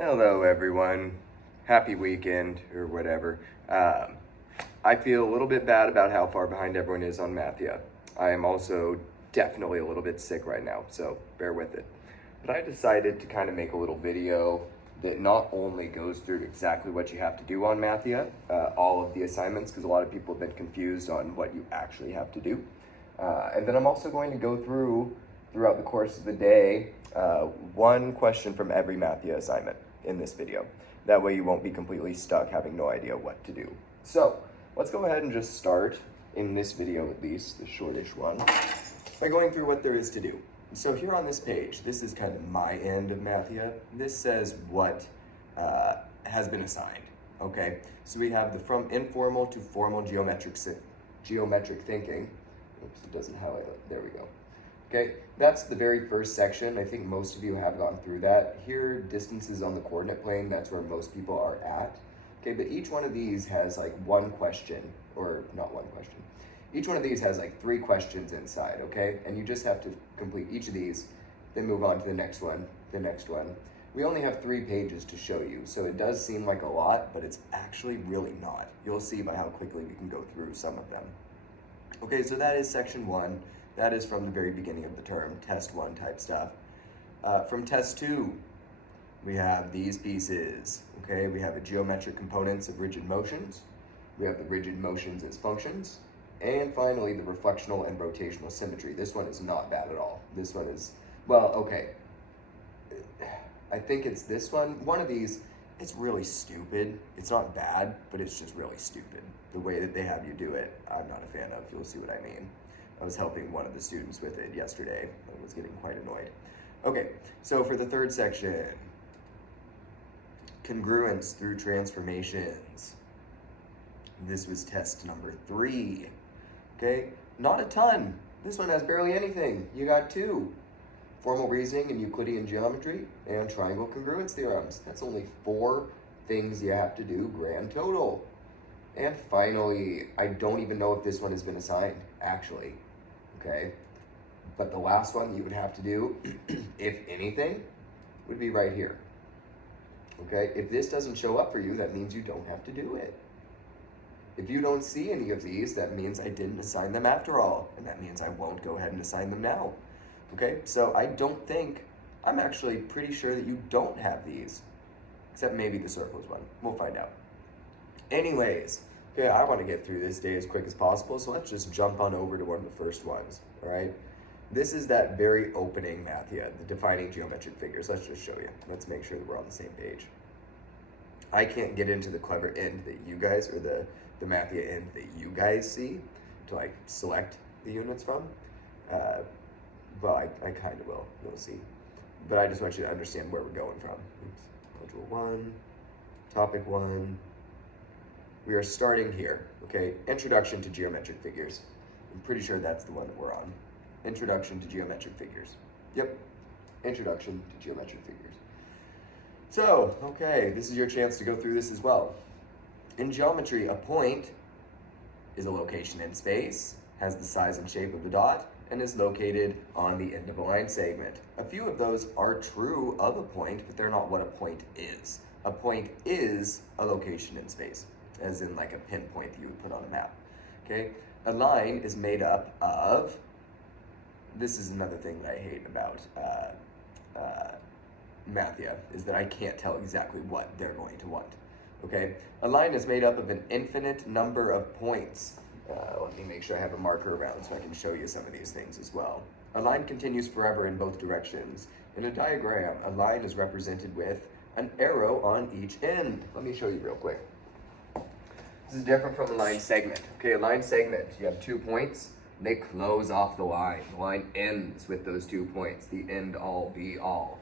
Hello everyone, happy weekend or whatever. I feel a little bit bad about how far behind everyone is on MATHia. I am also definitely a little bit sick right now, so bear with it. But I decided to kind of make a little video that not only goes through exactly what you have to do on MATHia, all of the assignments, because a lot of people have been confused on what you actually have to do. And then I'm also going to go throughout the course of the day, one question from every MATHia assignment in this video. That way you won't be completely stuck having no idea what to do. So let's go ahead and just start, in this video at least, the shortish one, by going through what there is to do. So here on this page, this is kind of my end of MATHia. This says what has been assigned, okay? So we have the from informal to formal geometric thinking. Oops, it doesn't highlight it. There we go. Okay, that's the very first section. I think most of you have gone through that. Here, distances on the coordinate plane, that's where most people are at. Okay, but each one of these has like one question, or not one question. Each one of these has like 3 questions inside, okay? And you just have to complete each of these, then move on to the next one, the next one. We only have 3 pages to show you, so it does seem like a lot, but it's actually really not. You'll see by how quickly we can go through some of them. Okay, so that is section 1. That is from the very beginning of the term, test 1 type stuff. From test 2, we have these pieces, okay? We have the geometric components of rigid motions. We have the rigid motions as functions. And finally, the reflectional and rotational symmetry. This one is not bad at all. This one is, well, okay. I think it's this one. One of these, it's really stupid. It's not bad, but it's just really stupid. The way that they have you do it, I'm not a fan of. You'll see what I mean. I was helping one of the students with it yesterday. I was getting quite annoyed. Okay, so for the third section, congruence through transformations. This was test number 3. Okay, not a ton. This one has barely anything. You got 2. Formal reasoning and Euclidean geometry and triangle congruence theorems. That's only 4 things you have to do grand total. And finally, I don't even know if this one has been assigned, actually. Okay, but the last one you would have to do, if anything, would be right here. Okay, if this doesn't show up for you, that means you don't have to do it. If you don't see any of these, that means I didn't assign them after all, and that means I won't go ahead and assign them now. Okay, so I'm actually pretty sure that you don't have these, except maybe the circles one. We'll find out. Anyways, okay, I want to get through this day as quick as possible, so let's just jump on over to one of the first ones, all right? This is that very opening MATHia, the defining geometric figures. Let's just show you. Let's make sure that we're on the same page. I can't get into the clever end that you guys, or the MATHia end that you guys see to like select the units from, but I kind of will, you'll see. But I just want you to understand where we're going from. Oops. Module 1, topic 1. We are starting here, okay? Introduction to geometric figures. I'm pretty sure that's the one that we're on. Introduction to geometric figures. Yep, introduction to geometric figures. So, okay, this is your chance to go through this as well. In geometry, a point is a location in space, has the size and shape of a dot, and is located on the end of a line segment. A few of those are true of a point, but they're not what a point is. A point is a location in space, as in like a pinpoint that you would put on a map, okay? A line is made up of, this is another thing that I hate about MATHia, is that I can't tell exactly what they're going to want, okay? A line is made up of an infinite number of points. Let me make sure I have a marker around so I can show you some of these things as well. A line continues forever in both directions. In a diagram, a line is represented with an arrow on each end. Let me show you real quick. This is different from a line segment. Okay, a line segment, you have 2 points, they close off the line. The line ends with those 2 points, the end all be all.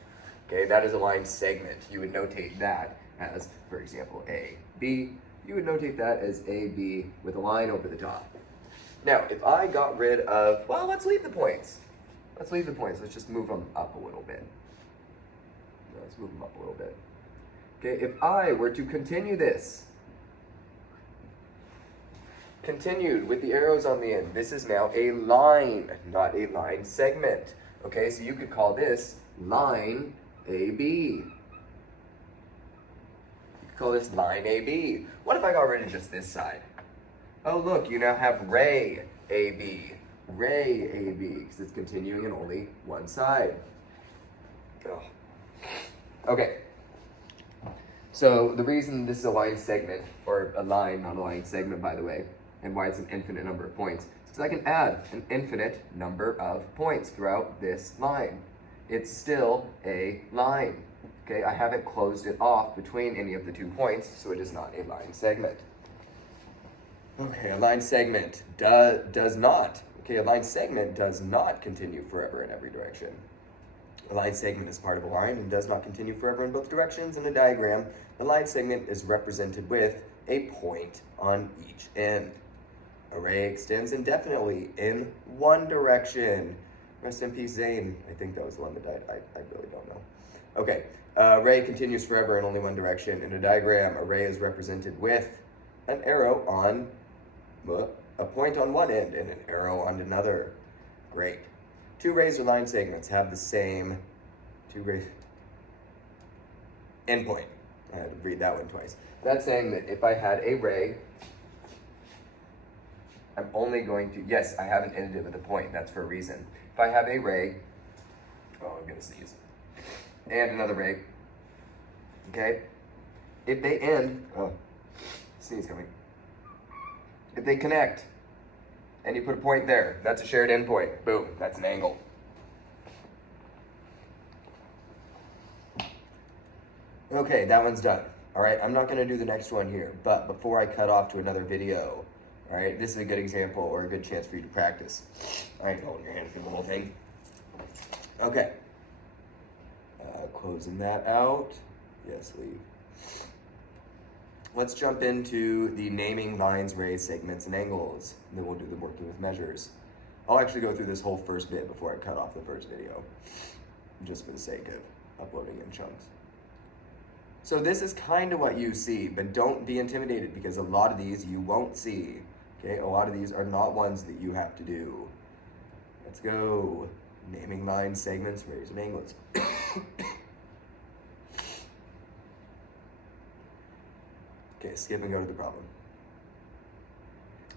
Okay, that is a line segment. You would notate that as, for example, A, B. You would notate that as A, B with a line over the top. Now, if I got rid of, well, let's leave the points. Let's leave the points. Let's just move them up a little bit. Let's move them up a little bit. Okay, if I were to continue this, continued with the arrows on the end, this is now a line, not a line segment. Okay, so you could call this line AB. Call this line AB. What if I got rid of just this side? Oh look, you now have ray AB. Ray AB, because it's continuing in only one side. Oh. Okay. So the reason this is a line segment, or a line, not a line segment by the way, and why it's an infinite number of points, is because I can add an infinite number of points throughout this line. It's still a line. Okay, I haven't closed it off between any of the 2 points, so it is not a line segment. Okay, a line segment does not. Okay, a line segment does not continue forever in every direction. A line segment is part of a line and does not continue forever in both directions. In a diagram, the line segment is represented with a point on each end. A ray extends indefinitely in one direction. Rest in peace, Zane. I think that was the one that died. I really don't know. Okay, a ray continues forever in only one direction. In a diagram, a ray is represented with an arrow on a point on one end and an arrow on another. Great. 2 rays or line segments have the same endpoint. I had to read that one twice. That's saying that if I had a ray, I'm only going to, yes, I haven't ended it with a point. That's for a reason. If I have a ray, oh, I'm going to sneeze, and another ray, okay, if they end, oh, sneeze coming. If they connect, and you put a point there, that's a shared endpoint. Boom, that's an angle. Okay, that one's done. All right, I'm not gonna do the next one here, but before I cut off to another video, all right, this is a good example or a good chance for you to practice. All right, holding your hand through the whole thing. Okay, closing that out. Yes, leave. Let's jump into the naming lines, rays, segments, and angles. And then we'll do the working with measures. I'll actually go through this whole first bit before I cut off the first video, just for the sake of uploading in chunks. So this is kind of what you see, but don't be intimidated because a lot of these you won't see. Okay, a lot of these are not ones that you have to do. Let's go. Naming lines, segments, rays, and angles. Okay, skip and go to the problem.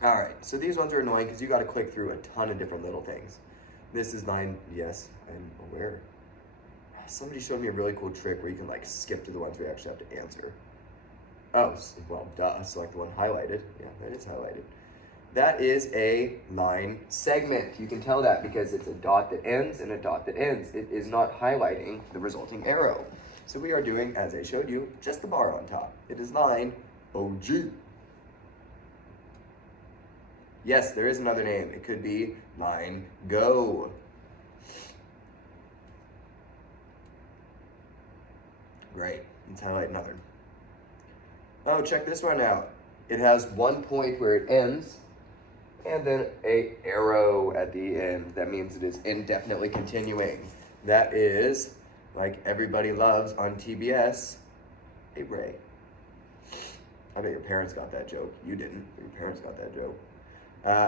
All right, so these ones are annoying because you got to click through a ton of different little things. This is mine. Yes, I'm aware. Somebody showed me a really cool trick where you can like skip to the ones we actually have to answer. Oh, well, duh, select the one highlighted. Yeah, that is highlighted. That is a line segment. You can tell that because it's a dot that ends and a dot that ends. It is not highlighting the resulting arrow. So we are doing, as I showed you, just the bar on top. It is line OG. Yes, there is another name. It could be line go. Great. Let's highlight another. Oh, check this one out. It has one point where it ends, and then an arrow at the end. That means it is indefinitely continuing. That is, like everybody loves on TBS, a ray. I bet your parents got that joke. You didn't, but your parents got that joke.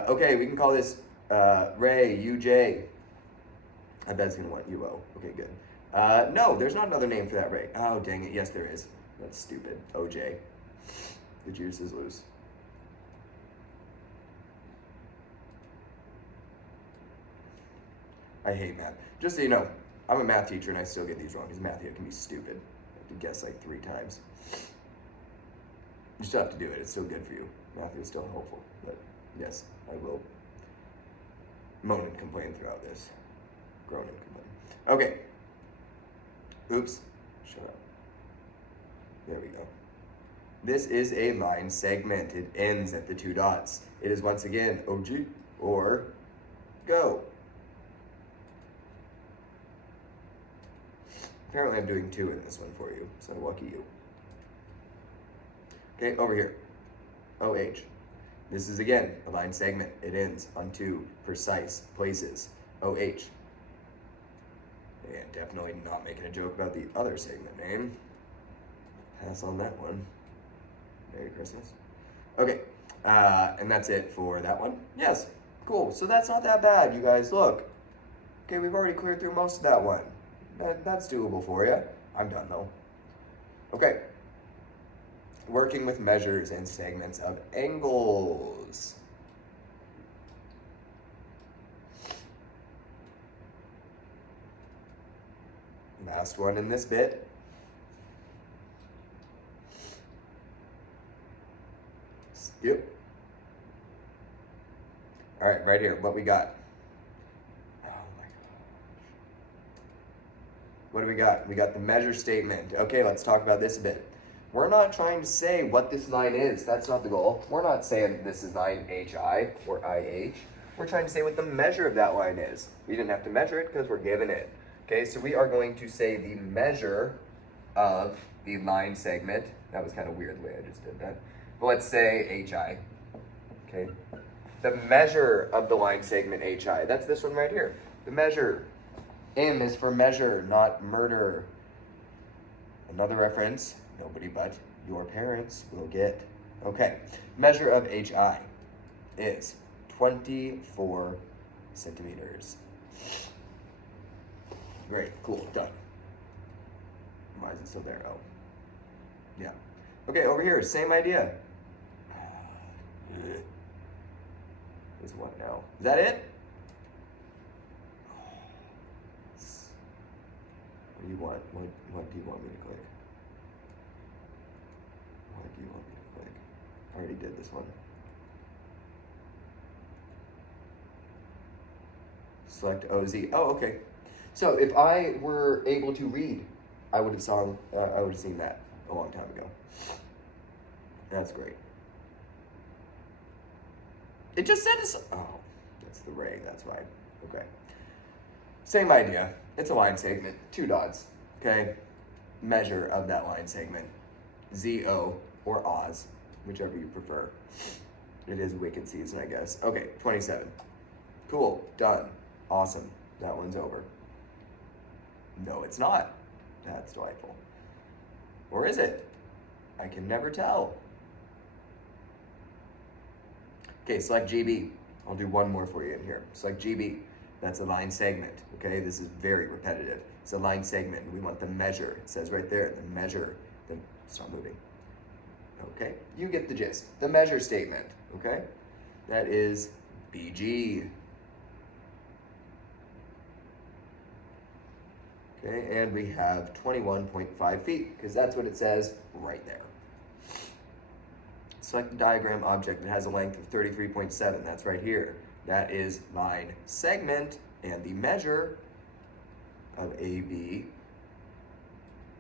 Okay, we can call this ray, UJ. I bet it's gonna want UO. Okay, good. No, there's not another name for that ray. Oh, dang it, yes there is. That's stupid, OJ. The juice is loose. I hate math. Just so you know, I'm a math teacher and I still get these wrong because MATHia can be stupid. I have to guess like 3 times. You still have to do it. It's still good for you. MATHia is still helpful. But yes, I will moan and complain throughout this. Groan and complain. Okay. Oops. Shut up. There we go. This is a line segment. It ends at the 2 dots. It is once again OG or go. Apparently I'm doing 2 in this one for you, so lucky you. Okay, over here. OH. This is again a line segment. It ends on 2 precise places. OH. And definitely not making a joke about the other segment name. Pass on that one. Merry Christmas. Okay, and that's it for that one. Yes, cool. So that's not that bad, you guys. Look. Okay, we've already cleared through most of that one. That's doable for you. I'm done though. Okay. working with measures and segments of angles. Last one in this bit. Yep. All right, right here, what we got? Oh my gosh. What do we got? We got the measure statement. Okay, let's talk about this a bit. We're not trying to say what this line is. That's not the goal. We're not saying this is line HI or IH. We're trying to say what the measure of that line is. We didn't have to measure it because we're given it. Okay, so we are going to say the measure of the line segment. That was kind of weird the way I just did that. But let's say HI. Okay. The measure of the line segment HI. That's this one right here. The measure. M is for measure, not murder. Another reference nobody but your parents will get. Okay. Measure of HI is 24 centimeters. Great, cool, done. Why is it still there? Oh, yeah. Okay, over here, same idea. There's one now. Is that it? What do you want? What do you want me to click? What do you want me to click? I already did this one. Select OZ. Oh, okay. So if I were able to read, I would have seen that a long time ago. That's great. It just said it's, oh, that's the ray, that's why. Okay. Same idea. It's a line segment, 2 dots, okay? Measure of that line segment, ZO or Oz, whichever you prefer. It is wicked season, I guess. Okay, 27. Cool, done. Awesome, that one's over. No, it's not. That's delightful. Or is it? I can never tell. Okay, select GB. I'll do one more for you in here. Select GB. That's a line segment. Okay, this is very repetitive. It's a line segment. We want the measure. It says right there, the measure. Stop moving. Okay, you get the gist. The measure statement. Okay, that is BG. Okay, and we have 21.5 feet because that's what it says right there. Select the diagram object. It has a length of 33.7. That's right here. That is line segment and the measure of AB.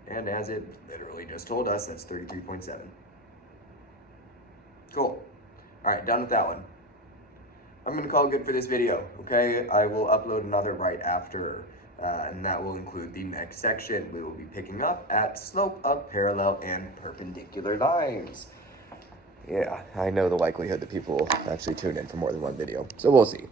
And as it literally just told us, that's 33.7. Cool. All right, done with that one. I'm going to call it good for this video, okay? I will upload another right after, and that will include the next section. We will be picking up at slope of parallel and perpendicular lines. Yeah, I know the likelihood that people will actually tune in for more than one video, so we'll see.